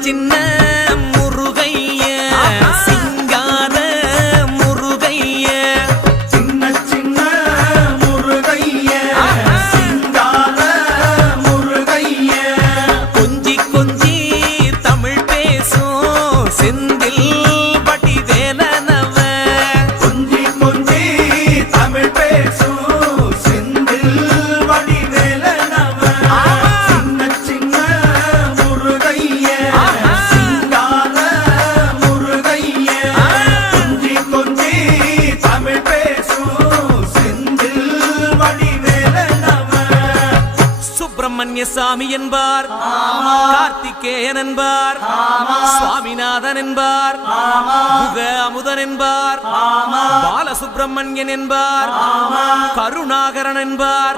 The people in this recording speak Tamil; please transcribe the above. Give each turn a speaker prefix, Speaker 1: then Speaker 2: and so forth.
Speaker 1: சின்ன சுப்பிரமணிய சாமி என்பார் கார்த்திகேயன் என்பார். சுவாமிநாதன் என்பார். முக அமுதன் என்பார். பாலசுப்பிரமணியன் என்பார். கருணாகரன் என்பார்.